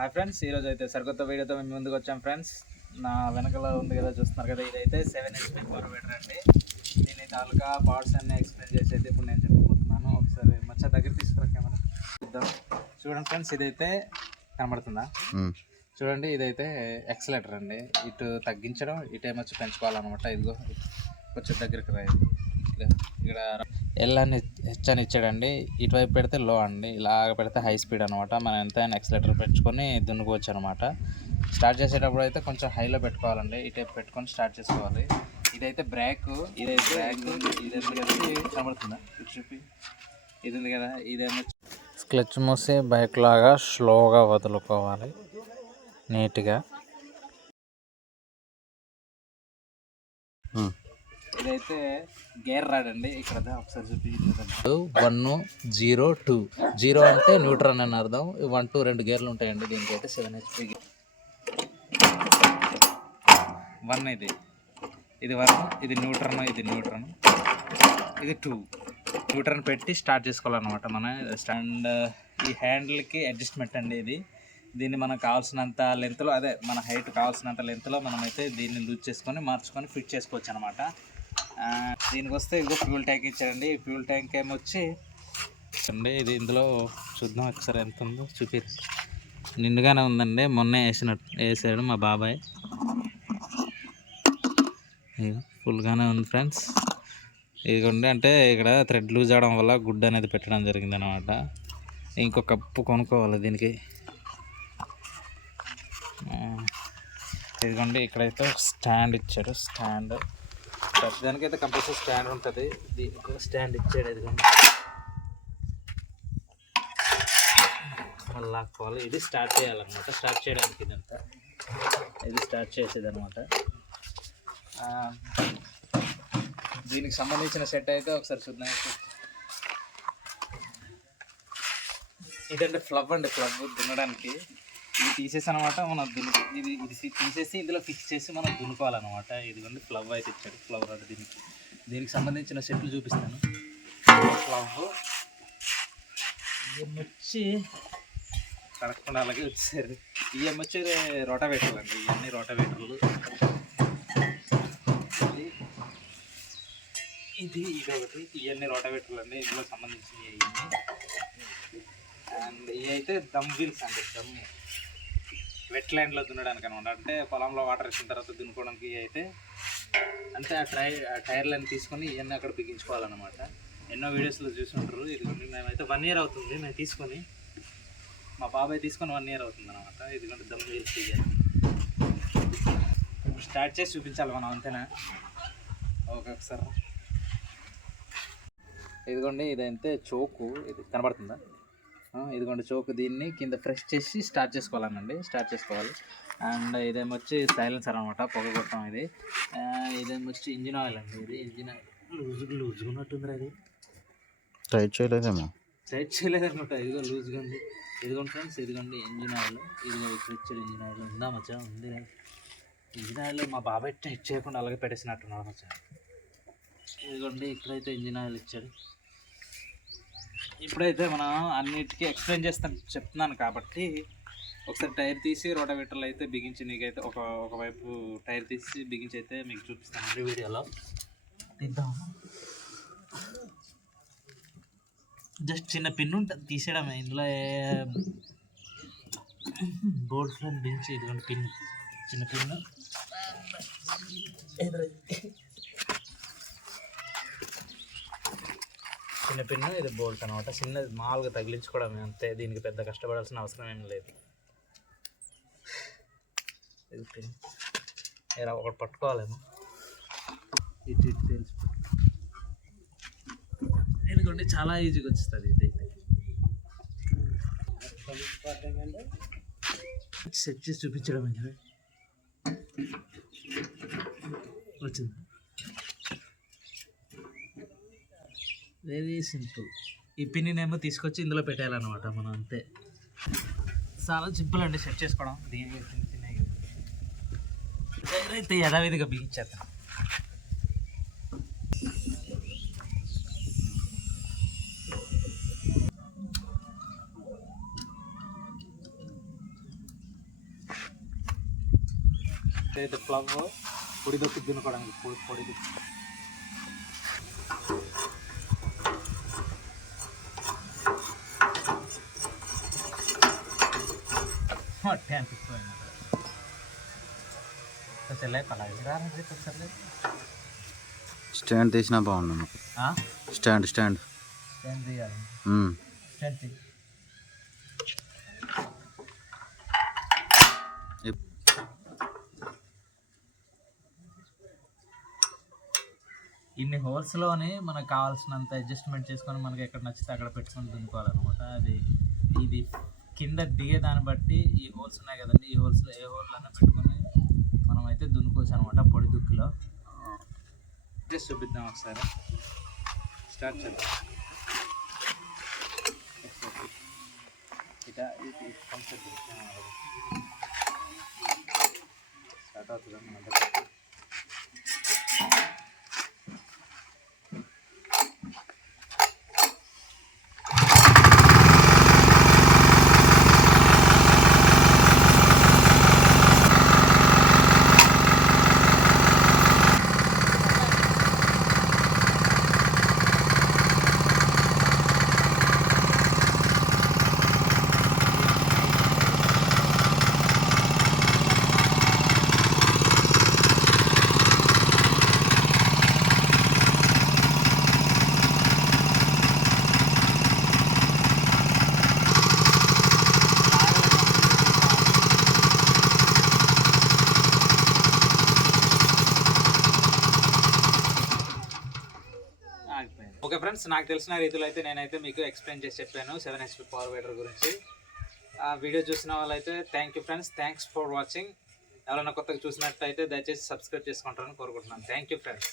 Hi friends, ఈరోజు అయితే సరికొత్త వీడియోతో మేము ముందుకు వచ్చాం ఫ్రెండ్స్. నా వెనకాల ఉంది కదా, చూస్తున్నారు కదా, ఇదైతే 7 HP పవర్ వీడర్ అండి. దీని తాలూకా పార్ట్స్ అన్ని ఎక్స్ప్లెయిన్ చేసి అయితే ఇప్పుడు నేను చెప్పబోతున్నాను. ఒకసారి మచ్చ దగ్గర తీసుకురా కెమెరా చూద్దాం. చూడండి ఫ్రెండ్స్, ఇదైతే కనబడుతుందా? చూడండి, ఇదైతే ఎక్సలేటర్ అండి. ఇటు తగ్గించడం, ఇటేమో వచ్చి పెంచుకోవాలన్నమాట. ఇదిగో కొంచెం దగ్గరికి రాయి. ఇక్కడ ఎల్ అని హెచ్ అని ఇచ్చాడండి. ఇటువైపు పెడితే లో అండి, ఇలాగ పెడితే హై స్పీడ్ అనమాట. మనం ఎంత ఎక్సలేటర్ పెంచుకొని దున్నుకోవచ్చు అనమాట. స్టార్ట్ చేసేటప్పుడు అయితే కొంచెం హైలో పెట్టుకోవాలండి. ఇటైపు పెట్టుకొని స్టార్ట్ చేసుకోవాలి. ఇదైతే బ్రేక్, ఇదైతే బ్రేక్, ఇదైతే కనబడుతుందా? చూపి, ఇది ఉంది కదా, ఇదేమో క్లచ్ మూసి బైక్ లాగా స్లోగా వదులుకోవాలి నీట్గా. ఇదైతే గేర్ రాడ్ అండి. ఇక్కడ ఒకసారి చూపి, 1 0 2. 0 అంటే న్యూట్రన్ అని అర్థం. 1 2 2 గేర్లు ఉంటాయండి. దీనికి అయితే 7 HP. 1 ఇది 1, ఇది న్యూట్రన్, ఇది న్యూట్రన్, ఇది 2. న్యూట్రన్ పెట్టి స్టార్ట్ చేసుకోవాలన్నమాట మనం. అండ్ ఈ హ్యాండిల్కి అడ్జస్ట్మెంట్ అండి ఇది. దీన్ని మనకు కావాల్సినంత లెంత్లో, అదే మన హైట్ కావాల్సినంత లెంత్లో మనమైతే దీన్ని లూజ్ చేసుకొని మార్చుకొని ఫిట్ చేసుకోవచ్చు అనమాట. దీనికి వస్తే ఇంకో ఫ్యూల్ ట్యాంక్ ఇచ్చారండి. ఈ ఫ్యూల్ ట్యాంక్ ఏమొచ్చి అండి, ఇది ఇందులో చూద్దాం ఒకసారి ఎంత ఉందో. చూపి, నిండుగానే ఉందండి. మొన్నే వేసాడు మా బాబాయ్. ఫుల్గానే ఉంది ఫ్రెండ్స్. ఇదిగోండి, అంటే ఇక్కడ థ్రెడ్ లూజ్ అవడం వల్ల గుడ్ అనేది పెట్టడం జరిగింది అనమాట. ఇంకొక కప్పు కొనుక్కోవాలి దీనికి. ఇదిగోండి, ఇక్కడైతే ఒక స్టాండ్ ఇచ్చాడు. స్టాండ్ దానికైతే కంపల్సరీ స్టాండ్ ఉంటుంది. దీనికి స్టాండ్ ఇచ్చాడు. ఇదిగోండి, మళ్ళీ లాక్కోవాలి. ఇది స్టార్ట్ చేయాలన్నమాట. స్టార్ట్ చేయడానికి ఇదంతా ఇది స్టార్ట్ చేసేది అనమాట. దీనికి సంబంధించిన సెట్ అయితే ఒకసారి చూద్దాం. ఇదంటే ఫ్లవ్ అండి. ఫ్లవ్ దున్నడానికి ఇది తీసేసి అనమాట. మనం ఇది తీసేసి ఇందులో ఫిక్స్ చేసి మనం దున్నుకోవాలన్నమాట. ఇదిగోండి, ఫ్లవ్ అయితే ఇచ్చాడు. ఫ్లవ్ రాడు. దీనికి సంబంధించిన సెట్లు చూపిస్తాను. ఫ్లవ్ వచ్చి కడగకుండా అలాగే వచ్చారు. వచ్చి రోటావేటర్లు అండి. ఇవన్నీ రోటావేటర్లు. ఇది ఒకటి. ఇవన్నీ రోటావేటర్లు అండి. ఇందులో సంబంధించినవి అండ్ ఇవి అయితే దమ్ వీల్స్ అండి. దమ్ వెట్ ల్యాండ్లో దున్నడానికి అనమాట. అంటే పొలంలో వాటర్ వచ్చిన తర్వాత దున్నుకోవడానికి అయితే అంటే ఆ టైర్లను తీసుకొని ఇవన్నీ అక్కడ బిగించుకోవాలన్నమాట. ఎన్నో వీడియోస్లో చూసి ఉంటారు. ఇదిగోండి, మేమైతే 1 year అవుతుంది మేము తీసుకొని. మా బాబాయ్ తీసుకొని 1 year అవుతుంది అనమాట. ఇదిగోండి, దమ్ వీల్స్ ఇప్పుడు స్టార్ట్ చేసి చూపించాలి మనం, అంతేనా? ఒకసారి ఇదిగోండి, ఇదైతే చోకు. ఇది కనబడుతుందా? ఇదిగోండి చోకు. దీన్ని కింద ఫ్రెష్ చేసి స్టార్ట్ చేసుకోవాలనండి. స్టార్ట్ చేసుకోవాలి. అండ్ ఇదేమో వచ్చి సైలెన్సర్ అనమాట, పొగ కొట్టడం. ఇదేమో వచ్చి ఇంజిన్ ఆయిల్ అండి. ఇది ఇంజిన్ ఆయిల్ లూజ్గా ఉన్నట్టుంది. అది టైట్ చేయలేదేమో. టైట్ చేయలేదనమాట. ఇదిగో లూజ్గా ఉంది. ఇదిగోండి ఫ్రెండ్స్, ఇదిగోండి ఇంజిన్ ఆయిల్. ఇదిగో ఇక్కడ ఇచ్చాడు ఇంజిన్ ఆయిల్. ఉందా మచ్చా? ఉంది. ఇంజిన్ ఆయిల్ మా బాబాయ్ టైట్ చేయకుండా అలాగే పెట్టేసినట్టున్నారు మచ్చా. ఇదిగోండి, ఇక్కడైతే ఇంజిన్ ఆయిల్ ఇచ్చాడు. ఇప్పుడైతే మనం అన్నిటికీ ఎక్స్ప్లెయిన్ చెప్తున్నాను కాబట్టి ఒకసారి టైర్ తీసి రోటావేటర్లు అయితే బిగించి, నీకైతే ఒకవైపు టైర్ తీసి బిగించి అయితే మీకు చూపిస్తాను వీడియోలో. తీద్దాం. జస్ట్ చిన్న పిన్ ఉంటుంది, తీసేయడమే. ఇందులో బోర్డ్ ఫ్రెండ్ బిగించి, ఇదిగోండి పిన్, చిన్న పిన్. చిన్న పిన్, ఇది బోల్ట్ అనమాట. చిన్నది మామూలుగా తగిలించుకోవడం అంతే. దీనికి పెద్ద కష్టపడాల్సిన అవసరం ఏం లేదు. ఇది పిన్ ఇలా ఒకటి పట్టుకోవాలేమో. ఇటు తెలిసి ఎందుకంటే చాలా ఈజీగా వచ్చేస్తుంది. ఇదైతే సెట్ చేసి చూపించడం వచ్చింది. Very simple. ఈ పిన్నేమో తీసుకొచ్చి ఇందులో పెట్టాలన్నమాట మనం, అంతే. చాలా సింపుల్ అండి సెట్ చేసుకోవడం. దీనికి చిన్న చిన్నగా అయితే యథావిధిగా బిగించేద్దాం. అయితే ప్లవ్ పొడి దొక్కి దున్నుకోవడానికి పొడి దుక్కి. ಹೊಟ್ಟೆ ಅನ್ಸಿತ್ತು చెల్లె పలాగి రానండి కొంచెం స్టాండ్ తీసినా బాగుండు నాకు. స్టాండ్ స్టాండ్ తీయాలి. స్టాండ్ తీ. ఇన్ని హోల్స్లోనే మనకు కావాల్సినంత అడ్జస్ట్మెంట్ చేసుకొని మనకి ఎక్కడ నచ్చితే అక్కడ పెట్టుకొని దున్నుకోవాలన్నమాట. అది ఇది కింద దిగే దాన్ని బట్టి ఈ హోల్స్ ఉన్నాయి కదండి, ఈ హోల్స్లో ఏ హోల్లోనే పెట్టుకొని మనం అయితే దున్నుకోవచ్చు అనమాట పొడి దుక్కిలో. జస్ట్ చూపిద్దాం ఒకసారి, స్టార్ట్ చేద్దాం. ఇక ఇది కాన్సెప్ట్ స్టార్ట్ అవుతుంది మన దగ్గర. ఓకే ఫ్రెండ్స్, నాకు తెలిసిన రీతిలో అయితే నేనైతే మీకు ఎక్స్ప్లెయిన్ చేసి చెప్పాను 7 HP పవర్ వీడర్ గురించి. ఆ వీడియో చూసిన వాళ్ళైతే thank you friends, thanks for watching. ఎవరైనా కొత్తగా చూసినట్టయితే దయచేసి సబ్స్క్రైబ్ చేసుకుంటారని కోరుకుంటున్నాను. Thank you friends.